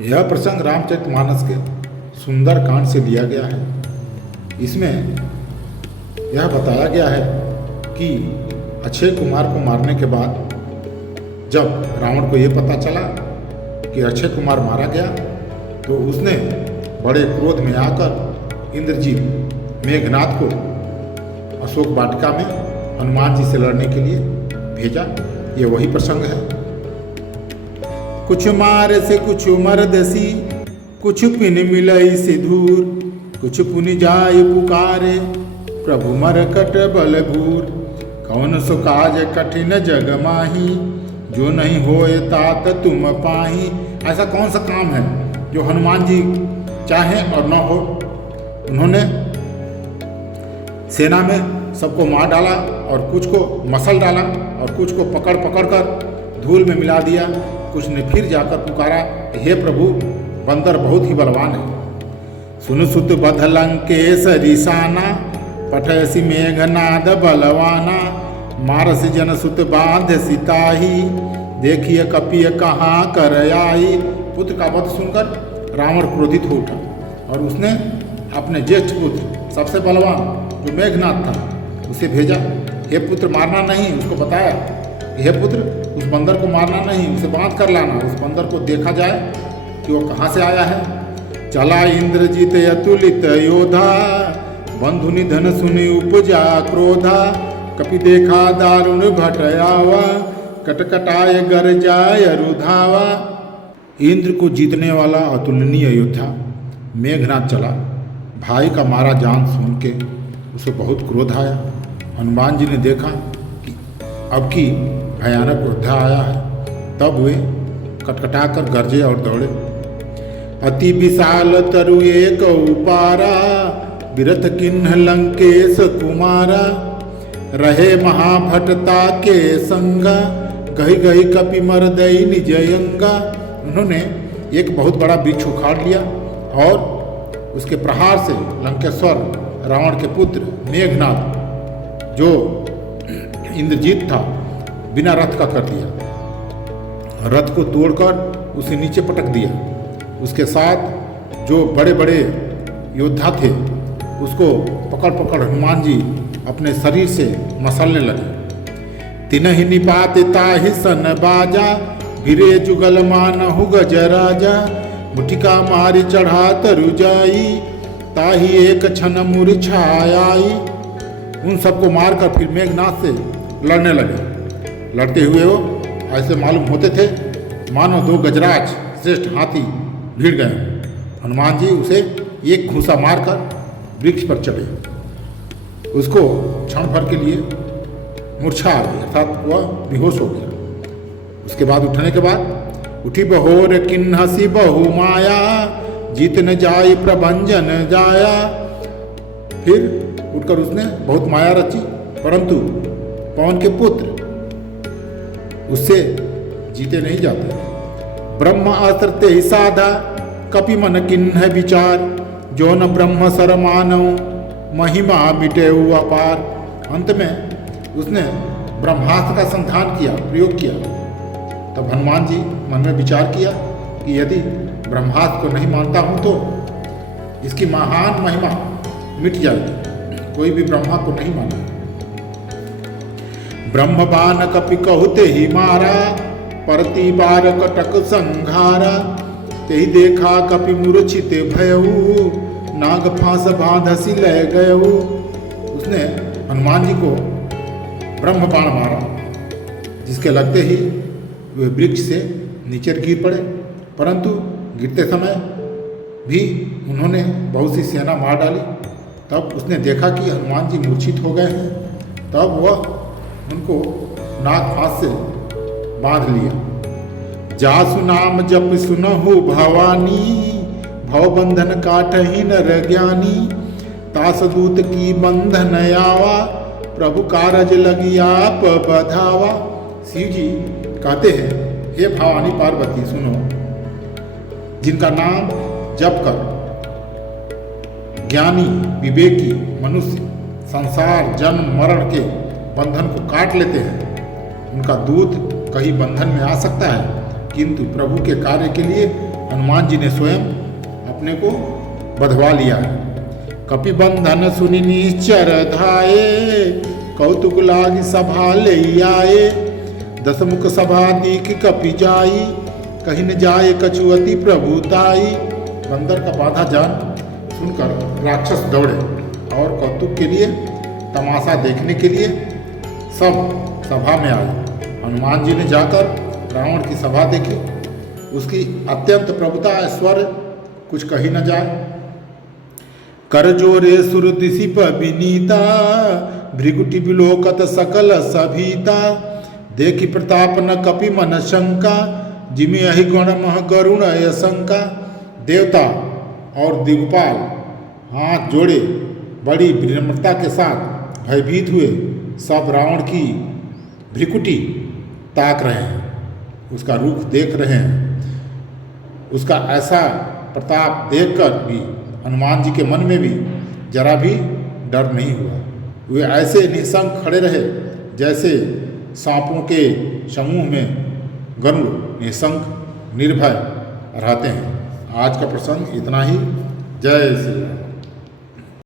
यह प्रसंग रामचरितमानस के सुंदर कांड से लिया गया है। इसमें यह बताया गया है कि अक्षय कुमार को मारने के बाद जब रावण को यह पता चला कि अक्षय कुमार मारा गया तो उसने बड़े क्रोध में आकर इंद्रजीत मेघनाथ को अशोक वाटिका में हनुमान जी से लड़ने के लिए भेजा। ये वही प्रसंग है। कुछ मार से कुछ मरदसी, कुछ पिन मिलई सिधूर, कुछ पुनि जाय पुकारे, प्रभु मरकट बल घूर। कौन सो काज कठिन जग माही, जो नहीं होए तात तुम पाही। ऐसा कौन सा काम है जो हनुमान जी चाहें और न हो। उन्होंने सेना में सबको मार डाला और कुछ को मसल डाला और कुछ को पकड़ पकड़ कर धूल में मिला दिया। कुछ ने फिर जाकर पुकारा, हे प्रभु, बंदर बहुत ही बलवान है। सुन सुत बध लंकेश रिसाना, पठयसी मेघनाद बलवाना। मारस जन सुत बांध सिताही, देखिए कपिय कहाँ कर आई। पुत्र का वध सुनकर रावण क्रोधित हो उठा और उसने अपने ज्येष्ठ पुत्र सबसे बलवान जो मेघनाथ था उसे भेजा। हे पुत्र, मारना नहीं। उसको बताया, हे पुत्र, उस बंदर को मारना नहीं, उसे बांध कर लाना। उस बंदर को देखा जाए कि वो कहाँ से आया है। चला इंद्रजीत अतुलित योधा, बंधु निधन सुनि उपजा क्रोधा। कपि देखा दारुण भटयावा, कटकटाय गरजाय रुधावा। इंद्र को जीतने वाला अतुलनीय योद्धा मेघनाथ चला। भाई का मारा जान सुन के उसे बहुत क्रोध आया। हनुमान जी ने देखा कि अब की भयानक योद्धा आया है, तब वे कटकटा कर गरजे और दौड़े। अति विशाल तरु एक उपारा, बिरथ किन्ह लंकेश कुमारा। रहे महाभटता के संगा, गही गही कपि मरदई निजयंगा। उन्होंने एक बहुत बड़ा वृक्ष उखाड़ लिया और उसके प्रहार से लंकेश्वर रावण के पुत्र मेघनाथ जो इंद्रजीत था बिना रथ का कर दिया। रथ को तोड़कर उसे नीचे पटक दिया। उसके साथ जो बड़े बड़े योद्धा थे उसको पकड़ पकड़ हनुमान जी अपने शरीर से मसलने लगे। तिनहि निपात ताहि सन बाजा, भिरे जुगल मानहु गजराजा। मुठिका मारी चढ़ा तरु जाई, ताहि एक क्षण मूर्छाई। उन सबको मारकर फिर मेघनाथ से लड़ने लगे। लड़ते हुए वो ऐसे मालूम होते थे मानो दो गजराज श्रेष्ठ हाथी भिड़ गए। हनुमान जी उसे एक घूंसा मारकर वृक्ष पर चढ़े। उसको क्षण भर के लिए मूर्छा आ गई, अर्थात वह बेहोश हो गया। उसके बाद उठने के बाद उठी बहोर किन्हसी बहु माया, जीत न जाई प्रभंजन जाया। फिर उठकर उसने बहुत माया रची, परंतु पवन के पुत्र उससे जीते नहीं जाते। ब्रह्म अस्त्र ते ही साधा, कपि मन किन्ह विचार। जो न ब्रह्म सर मानव, महिमा मिटे अपार। अंत में उसने ब्रह्मास्त्र का संधान किया, प्रयोग किया। तब हनुमान जी मन में विचार किया कि यदि ब्रह्मास्त्र को नहीं मानता हूं तो इसकी महान महिमा मिट जाएगी। कोई भी ब्रह्मा को नहीं माना। ब्रह्मबान कपि कहुते ही मारा, परती बार कटक संघारा। तेहि देखा कपि मूर्छित भयऊ, नाग फांस बांधसी लय गयऊ। उसने हनुमान जी को ब्रह्म बाण मारा, जिसके लगते ही वे वृक्ष से नीचे गिर पड़े। परंतु गिरते समय भी उन्होंने बहुत सी सेना मार डाली। तब उसने देखा कि हनुमान जी मूर्छित हो गए हैं। तब वह उनको नाग फांस से बांध लिया। जासु नाम जप सुनहु भवानी, भव बंधन काटहि नर ज्ञानी। तास दूत की बंधन आवा, प्रभु कारज लगी आप बधावा। शिव जी कहते हैं, हे भवानी पार्वती सुनो, जिनका नाम जप कर ज्ञानी विवेकी मनुष्य संसार जन्म मरण के बंधन को काट लेते हैं, उनका दूत कहीं बंधन में आ सकता है, किंतु प्रभु के कार्य के लिए हनुमान जी ने स्वयं अपने को बंधवा लिया है। कपिबंधन सुनि निश्चर धाये, कौतुक लागी सभा ले आए। दसमुख सभा दीख कपि जाई, कहीं न जाए कछुअति प्रभुताई। बंदर का बाधा जान सुनकर राक्षस दौड़े और कौतुक के लिए, तमाशा देखने के लिए सब सभा में आए। हनुमान जी ने जाकर रावण की सभा देखी, उसकी अत्यंत प्रभुता ऐश्वर्य कुछ कही न जाए। कर जोरे सुर दिशि विनीता, भृगुटि विलोकत सकल सभीता। देखी प्रताप न कपि मन शंका, जिमि अहि गण मह गरुण शंका। देवता और दिग्पाल हाथ जोड़े बड़ी विनम्रता के साथ भयभीत हुए सब रावण की भृकुटी ताक रहे हैं, उसका रूप देख रहे हैं। उसका ऐसा प्रताप देखकर भी हनुमान जी के मन में भी जरा भी डर नहीं हुआ। वे ऐसे निशंक खड़े रहे जैसे सांपों के समूह में गरुड़ निशंक निर्भय रहते हैं। आज का प्रसंग इतना ही। जय श्री राम।